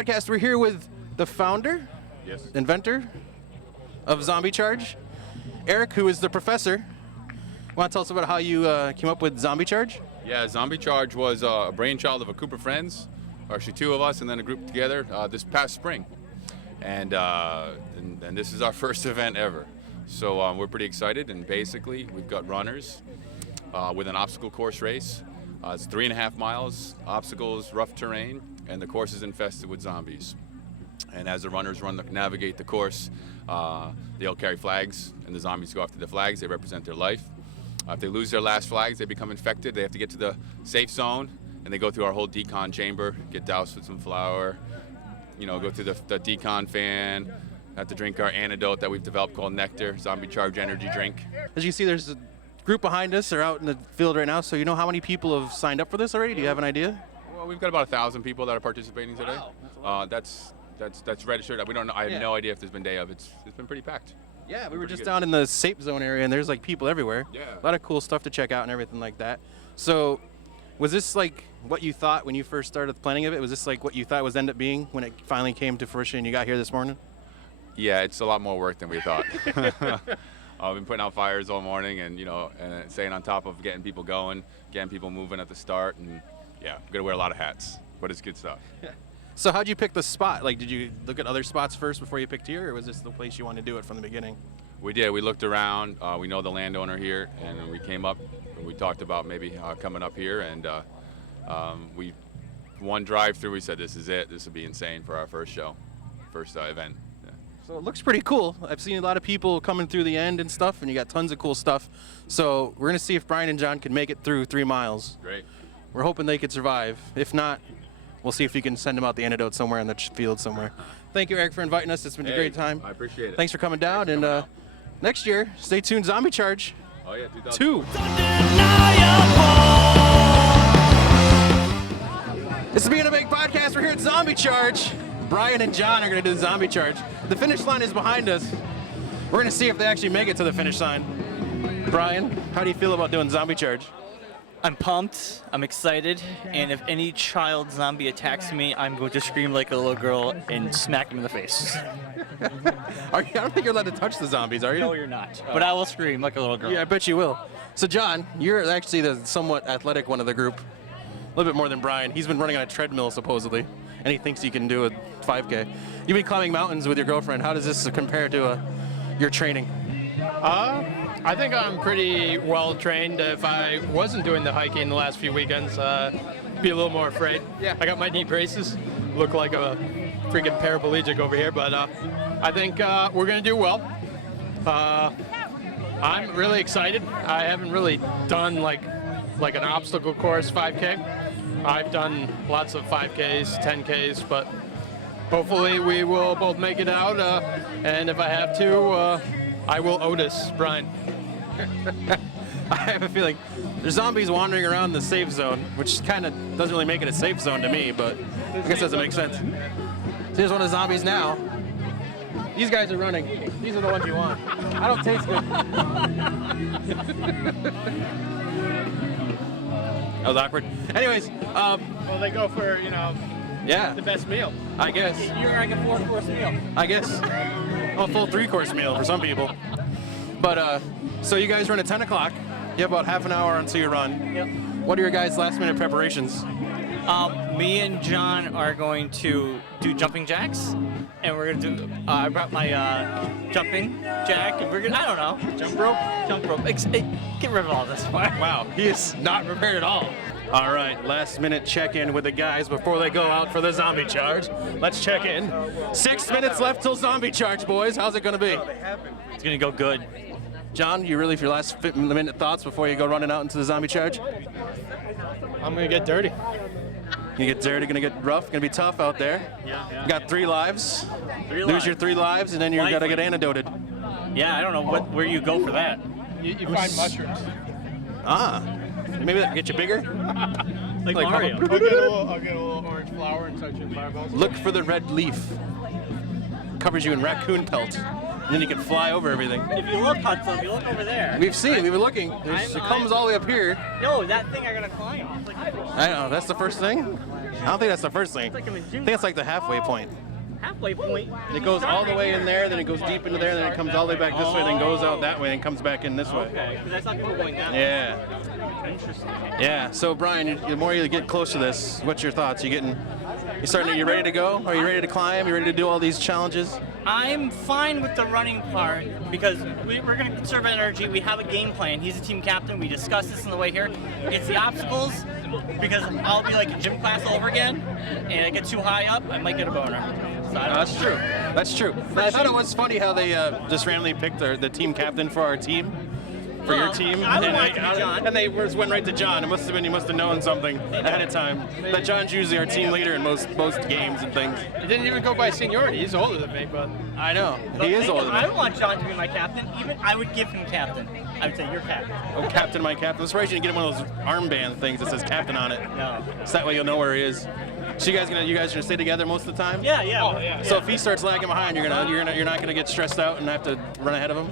podcast. We're here with the founder, inventor of Zombie Charge, Eric, who is the professor. Want to tell us about how you came up with Zombie Charge? Yeah, Zombie Charge was a brainchild of a group of friends, or actually two of us, and then a group together this past spring. And this is our first event ever. So we're pretty excited, and basically we've got runners with an obstacle course race. It's 3.5 miles, obstacles, rough terrain, and the course is infested with zombies. And as the runners navigate the course, they all carry flags, and the zombies go after the flags. They represent their life. If they lose their last flags, they become infected. They have to get to the safe zone, and they go through our whole decon chamber, get doused with some flour, go through the decon fan, have to drink our antidote that we've developed called Nectar, Zombie Charge energy drink. As you can see, there's a group behind us. They're out in the field right now. So you know how many people have signed up for this already? Do you have an idea? Well, we've got about 1,000 people that are participating today. Wow, that's registered. We don't know. I have no idea if there's been day of. It's been pretty packed. Yeah, we were just down in the Sept zone area, and there's like people everywhere. Yeah. A lot of cool stuff to check out and everything like that. So, was this like what you thought when you first started the planning of it? Was this like what you thought it was end up being when it finally came to fruition and you got here this morning? Yeah, it's a lot more work than we thought. I've been putting out fires all morning, and and staying on top of getting people going, getting people moving at the start, and yeah, I'm gonna wear a lot of hats, but it's good stuff. So how'd you pick the spot? Like, did you look at other spots first before you picked here, or was this the place you wanted to do it from the beginning? We did. We looked around. We know the landowner here, and we came up and we talked about maybe coming up here, and we one drive through. We said, "This is it. This would be insane for our first show, first event." Yeah. So it looks pretty cool. I've seen a lot of people coming through the end and stuff, and you got tons of cool stuff. So we're gonna see if Bryon and John can make it through 3 miles. Great. We're hoping they could survive. If not, we'll see if we can send them out the antidote somewhere in the field somewhere. Thank you, Eric, for inviting us. It's been a great time. I appreciate it. Thanks for coming down. And next year, stay tuned, Zombie Charge. Oh, yeah, 2. This is Being a Big Podcast. We're here at Zombie Charge. Bryon and John are going to do the Zombie Charge. The finish line is behind us. We're going to see if they actually make it to the finish line. Bryon, how do you feel about doing Zombie Charge? I'm pumped, I'm excited, and if any child zombie attacks me, I'm going to scream like a little girl and smack him in the face. I don't think you're allowed to touch the zombies, are you? No, you're not. But I will scream like a little girl. Yeah, I bet you will. So, John, you're actually the somewhat athletic one of the group. A little bit more than Bryon. He's been running on a treadmill, supposedly, and he thinks he can do a 5K. You've been climbing mountains with your girlfriend. How does this compare to your training? I think I'm pretty well trained. If I wasn't doing the hiking the last few weekends, be a little more afraid. Yeah. I got my knee braces. Look like a freaking paraplegic over here, but I think we're gonna do well. I'm really excited. I haven't really done like an obstacle course 5K. I've done lots of 5Ks, 10Ks, but hopefully we will both make it out. And if I have to, I will Otis Bryon. I have a feeling there's zombies wandering around the safe zone, which kind of doesn't really make it a safe zone to me, but I guess that doesn't make sense. So here's one of the zombies now. These guys are running. These are the ones you want. I don't taste good. That was awkward. Anyways, Well, they go for, yeah, the best meal. I guess. You're like a 4-course meal. I guess. Well, a full 3-course meal for some people. But, so you guys run at 10 o'clock. You have about half an hour until you run. Yep. What are your guys' last-minute preparations? Me and John are going to do jumping jacks, and we're going to do, I brought my jumping jack, and we're going to, I don't know. Jump rope? Jump rope. Get rid of all this. Wow, he is not prepared at all. All right, last-minute check-in with the guys before they go out for the Zombie Charge. Let's check in. 6 minutes left till Zombie Charge, boys. How's it going to be? It's going to go good. John, you really for your last minute thoughts before you go running out into the Zombie Charge? I'm gonna get dirty. You get dirty, gonna get rough, gonna be tough out there. Yeah. You got 3 lives. Lose Lose your 3 lives, and then you're gonna get antidoted. Yeah, I don't know where you go for that. You find mushrooms. Ah, maybe that'll get you bigger. Like Mario. I'll get a little orange flower and touch it in fireballs. Look for the red leaf. Covers you in raccoon pelt, and then you can fly over everything. If you look, Hudson, if you look over there. We've seen it. We've been looking. It comes all the way up here. No, that thing I'm gonna climb. I know. That's the first thing. I don't think that's the first lane. It's like I'm in I gym think it's like the halfway point. halfway point. It goes all the way in there, then it goes deep into there, then it comes all the way back this way, then goes out that way, and comes back in this way. Okay, because I saw people going that way. Yeah. Interesting. Yeah. So Bryon, the more you get close to this, what's your thoughts? You starting? You ready to go? Are you ready to climb? You ready to do all these challenges? I'm fine with the running part because we're going to conserve energy. We have a game plan. He's a team captain. We discussed this on the way here. It's the obstacles because I'll be like a gym class all over again, and I get too high up, I might get a boner. So That's true. That's true. I thought it was funny how they just randomly picked the team captain for our team. For your team, I would want it to be John. And they just went right to John. It must have been he must have known something ahead of time. That John's usually our team leader in most games and things. He didn't even go by seniority. He's older than me, but I know he is older than I me. would want John to be my captain. Even I would give him captain. I would say you're captain. Oh, captain, my captain. I'm surprised you didn't get one of those armband things that says captain on it. No. So that way you'll know where he is. So you guys gonna stay together most of the time? Yeah, yeah. Oh, yeah. So if he starts lagging behind, you're not gonna get stressed out and have to run ahead of him.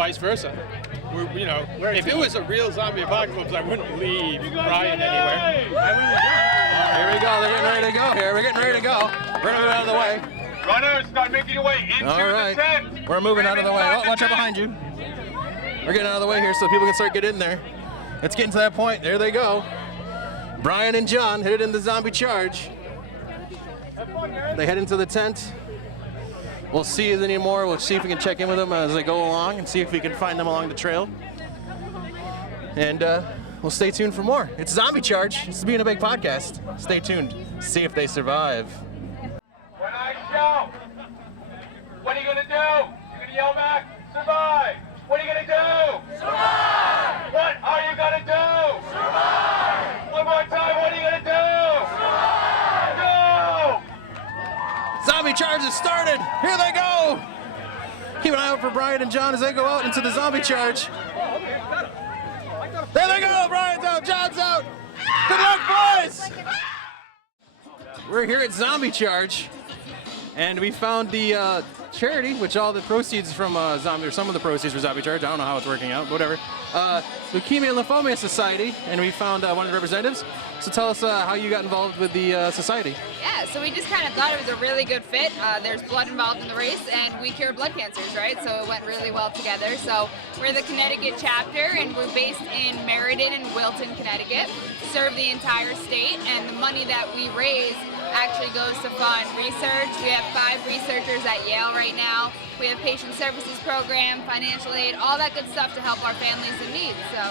vice versa. If it was a real zombie apocalypse, I wouldn't leave Bryon anywhere. Here we go. They're getting ready to go. Here we're getting ready to go. We're gonna move out of the way. Runners, start making your way into All right. the tent. We're moving out of the way. Oh, watch out behind you. We're getting out of the way here so people can start getting in there. It's getting to that point. There they go. Bryon and John headed in the zombie charge. They head into the tent. We'll see if anymore. We'll see if we can check in with them as they go along and see if we can find them along the trail. And we'll stay tuned for more. It's Zombie Charge. This is Being a Big Podcast. Stay tuned. See if they survive. When I shout, what are you gonna do? You're gonna yell back, survive. What are you gonna do? Survive. What are you gonna do? Survive. One more time, what are you gonna do? Survive. Go! Zombie Charge has started. Here they go. Keep an eye out for Bryon and John as they go out into the Zombie Charge. There they go. Bryon's out. John's out. Good luck, boys. We're here at Zombie Charge, and we found the charity, which all the proceeds from Zombie, or some of the proceeds for Zombie Charge. I don't know how it's working out, but whatever. Leukemia and Lymphoma Society, and we found one of the representatives. So tell us how you got involved with the society. Yeah, so we just kind of thought it was a really good fit. There's blood involved in the race, and we cure blood cancers, right? So it went really well together. So we're the Connecticut chapter, and we're based in Meriden and Wilton, Connecticut. Serve the entire state, and the money that we raise actually goes to fund research. We have 5 researchers at Yale right now. We have patient services program, financial aid, all that good stuff to help our families in need. So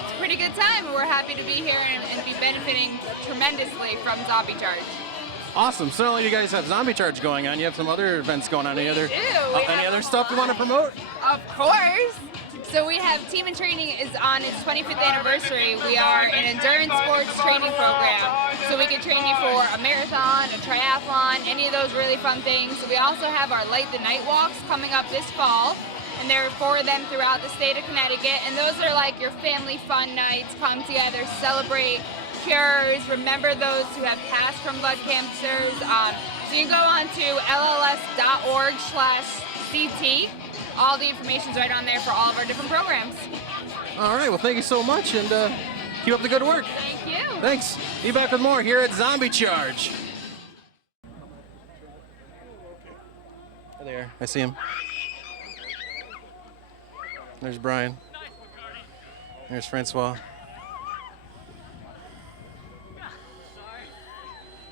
it's a pretty good time, and we're happy to be here and be benefiting tremendously from Zombie Charge. Awesome. So not only do you guys have Zombie Charge going on, you have some other events going on. Any other have- other stuff you want to promote? Of course. So we have Team in Training is on its 25th anniversary. We are an endurance sports training program. So we can train you for a marathon, a triathlon, any of those really fun things. We also have our Light the Night Walks coming up this fall. And there are 4 of them throughout the state of Connecticut. And those are like your family fun nights, come together, celebrate cures, remember those who have passed from blood cancers. So you can go on to lls.org/CT. All the information's right on there for all of our different programs. All right. Well, thank you so much, and keep up the good work. Thank you. Thanks. Be back with more here at Zombie Charge. There. I see him. There's Bryon. There's Francois.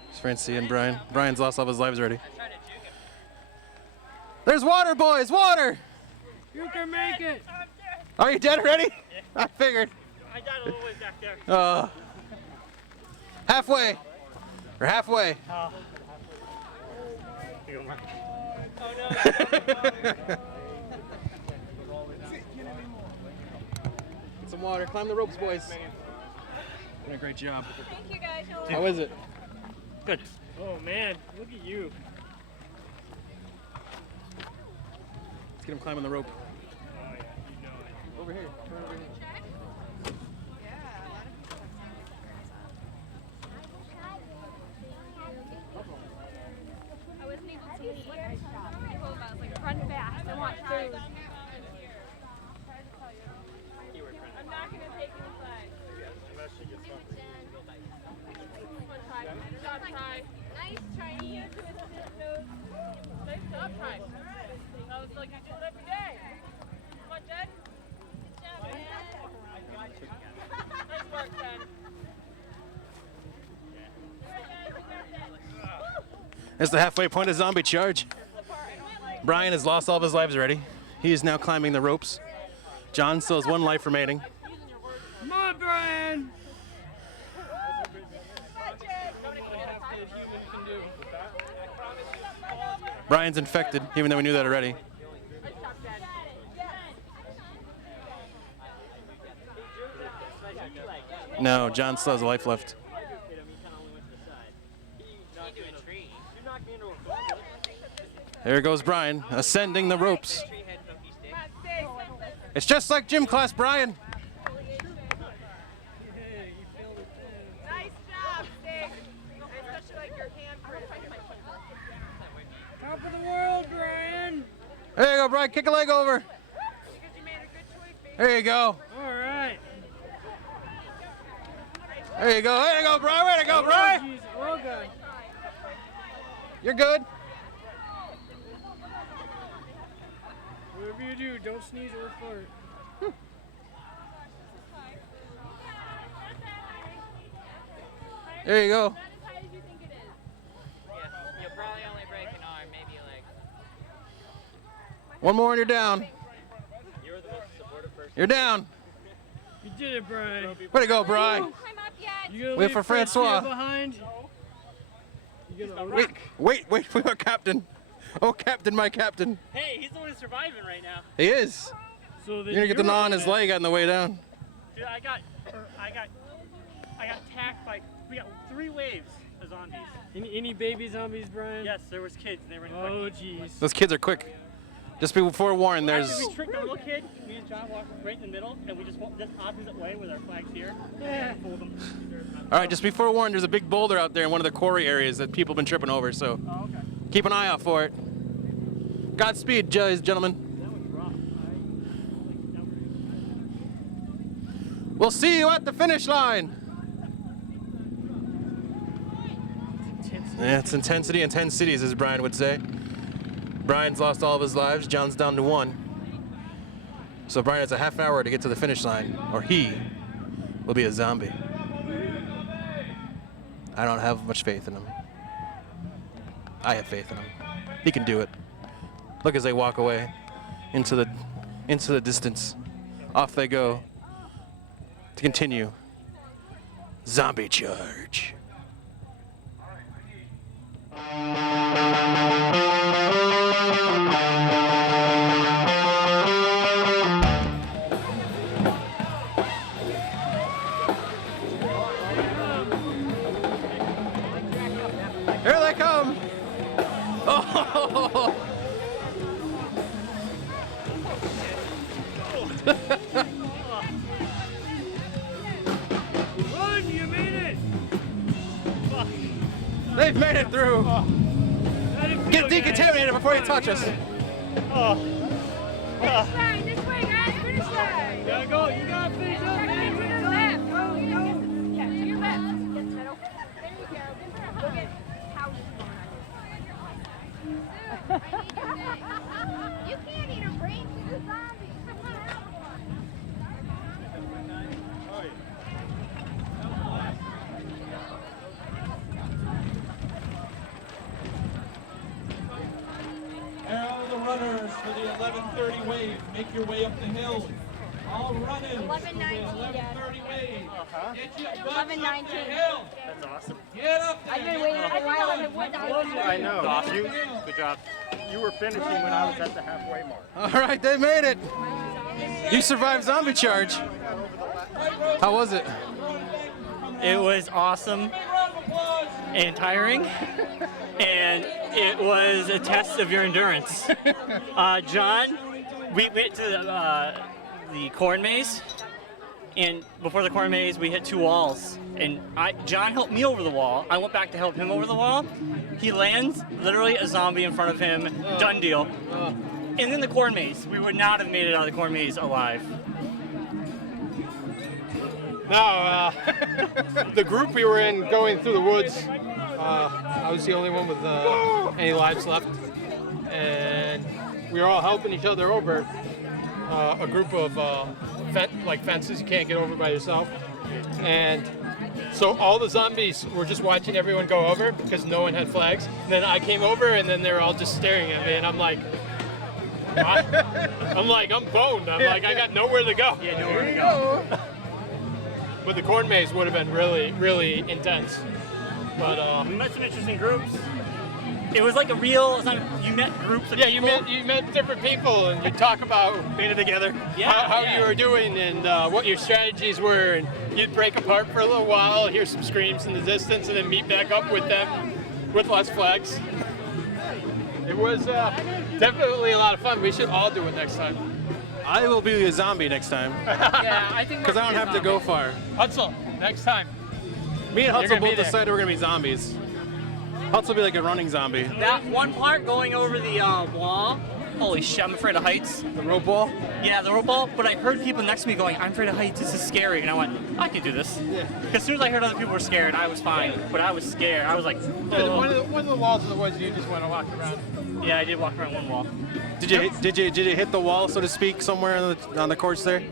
There's Francie and Bryon. Bryon's lost all of his lives already. There's water, boys! Water! You can make it. Are you dead already? I figured. I died a little ways back there. Halfway. Or halfway. Get some water. Climb the ropes, boys. Doing a great job. Thank you guys. How is it? Good. Oh man, look at you. Let's get him climbing the rope. Over here. Turn over here. I wasn't able to eat. I was like, run fast. I want food. I'm not going to take you inside. It's the halfway point of zombie charge. Bryon has lost all of his lives already. He is now climbing the ropes. John still has 1 life remaining. Come on, Bryon! Bryon's infected, even though we knew that already. No, John still has a life left. There goes Bryon, ascending the ropes. It's just like gym class, Bryon. Nice job, Stig. Especially like your hand press. Top of the world, Bryon! There you go, Bryon. Kick a leg over. Because you made a good choice, baby. There you go. All right. There you go. There you go, Bryon. Way to go, Bryon. Jeez, well done. You're good. Whatever you do, don't sneeze or fart. There you go. You'll probably only break an arm, maybe a leg. One more and you're down. You're down. You did it, Bryon. Way to go, Bryon. Climb up yet. You gonna Wait leave for Francois. behind? You gonna Wait for our captain. Oh, captain, my captain. Hey, he's the one who's surviving right now. He is. So then You're gonna get the you're gnaw on his leg on the way down. Dude, I got attacked by, we got 3 waves of zombies. Any baby zombies, Bryon? Yes, there was kids and they were Oh, infected. jeez. Those kids are quick. Just be forewarned, there's... We tricked the little kid, me and John walked right in the middle, and we just went this opposite way with our flags here. And fooled them. All right, just be forewarned, there's a big boulder out there in one of the quarry areas that people have been tripping over, so Oh, okay. keep an eye out for it. Godspeed, gentlemen. We'll see you at the finish line. Yeah, it's intensity in 10 cities, as Bryon would say. Bryon's lost all of his lives. John's down to 1. So Bryon has a half hour to get to the finish line, or he will be a zombie. I don't have much faith in him. I have faith in him. He can do it. Look as they walk away into the distance. Off they go to continue. Zombie charge. Here they come. Oh. Run, you made it! They've made it through. How did it Get feel, decontaminated guys? before you touch us. Finish line, this way, guys. Finish line. Gotta go, you gotta finish up, man. To your left. Go. Yeah, to your left. There you go. Look at how you can't eat a brain to the zombie. And all the runners for the 11:30 wave, make your way up the hill. All running. 11:19, 11:30 wave. Get your butts up the 11:19. hill. That's awesome. Get up there. I've been waiting a while. I've been waiting. I know. Good job. You were finishing when I was at the halfway mark. All right, they made it. You survived zombie charge. How was it? It was awesome and tiring, and it was a test of your endurance. John, we went to the corn maze, and before the corn maze, we hit 2 walls. And John helped me over the wall. I went back to help him over the wall. He lands literally a zombie in front of him. Done deal. And then the corn maze. We would not have made it out of the corn maze alive. No, the group we were in going through the woods, I was the only one with any lives left. and we were all helping each other over a group of fences you can't get over by yourself. And so all the zombies were just watching everyone go over because no one had flags. And then I came over, and then they were all just staring at me, and I'm like, what? I'm boned. I'm like, I got nowhere to go. Yeah, nowhere to go. But the corn maze would have been really, really intense. But we met some interesting groups. It was like a real. You met groups of people. you met different people, and you talk about banded together. How you were doing and what your strategies were, and you'd break apart for a little while, hear some screams in the distance, and then meet back up with them with less flags. It was definitely a lot of fun. We should all do it next time. I will be a zombie next time. Yeah, I think. Because I don't have to go far. Hutzel, next time. Me and You're Hutzel gonna be both there. decided we're gonna be zombies. Hutzel will be like a running zombie. That one part going over the wall. Holy shit! I'm afraid of heights. The rope wall? Yeah, the rope wall. But I heard people next to me going, "I'm afraid of heights. This is scary." And I went, "I can do this." Yeah. As soon as I heard other people were scared, I was fine. But I was scared. I was like, oh. One of the walls in the woods, you just want to walk around. Yeah, I did walk around one wall. Did you hit the wall, so to speak, somewhere on the course there?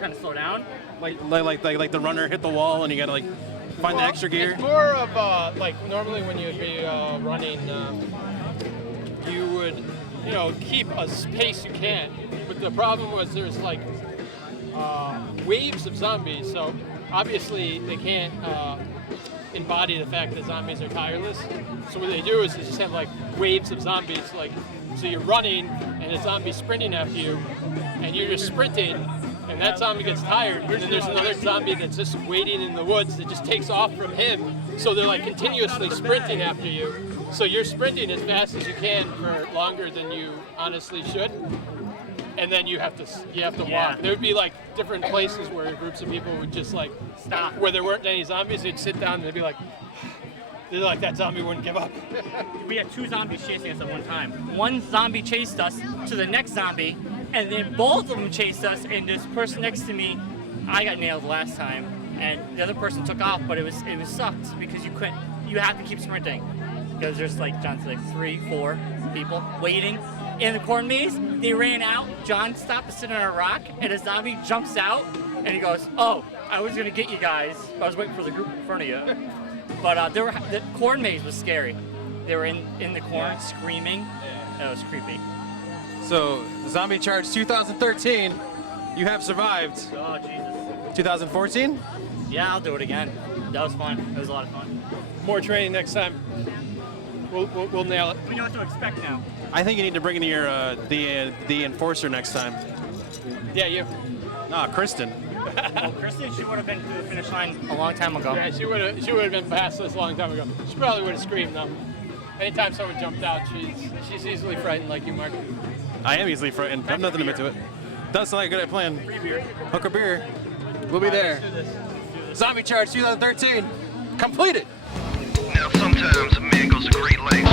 Kind of slow down. Like the runner hit the wall, and you gotta find the extra gear. It's more of normally when you'd be running, you would keep a pace you can. But the problem was there's waves of zombies, so obviously they can't embody the fact that zombies are tireless. So what they do is they just have waves of zombies. So you're running and a zombie sprinting after you, and you're just sprinting, and that zombie gets tired, and then there's another zombie that's just waiting in the woods that just takes off from him. So they're continuously sprinting after you. So you're sprinting as fast as you can for longer than you honestly should, and then you have to walk. There would be different places where groups of people would just stop where there weren't any zombies. They'd sit down and they'd be like, that zombie wouldn't give up. We had two zombies chasing us at one time. One zombie chased us to the next zombie, and then both of them chased us, and this person next to me, I got nailed last time, and the other person took off, but it was sucked because you have to keep sprinting. Because there's John said 3-4 people waiting in the corn maze. They ran out, John stopped to sit on a rock, and a zombie jumps out, and he goes, "Oh, I was gonna get you guys, but I was waiting for the group in front of you." But the corn maze was scary. They were in the corn screaming. That was creepy. So, Zombie Charge 2013, you have survived. Oh, Jesus. 2014? Yeah, I'll do it again. That was fun. It was a lot of fun. More training next time. We'll nail it. We know what to expect now. I think you need to bring in your the enforcer next time. Yeah, you. Kristen. Well, Kristen, she would have been to the finish line a long time ago. Yeah, she would have been past us a long time ago. She probably would have screamed though. Anytime someone jumped out, she's easily frightened like you, Mark. I am easily frightened. I have nothing to admit to it. Does sound like a good plan. Free beer. Hook a beer. We'll be there. Zombie Charge 2013 completed. Now sometimes a man goes to great lengths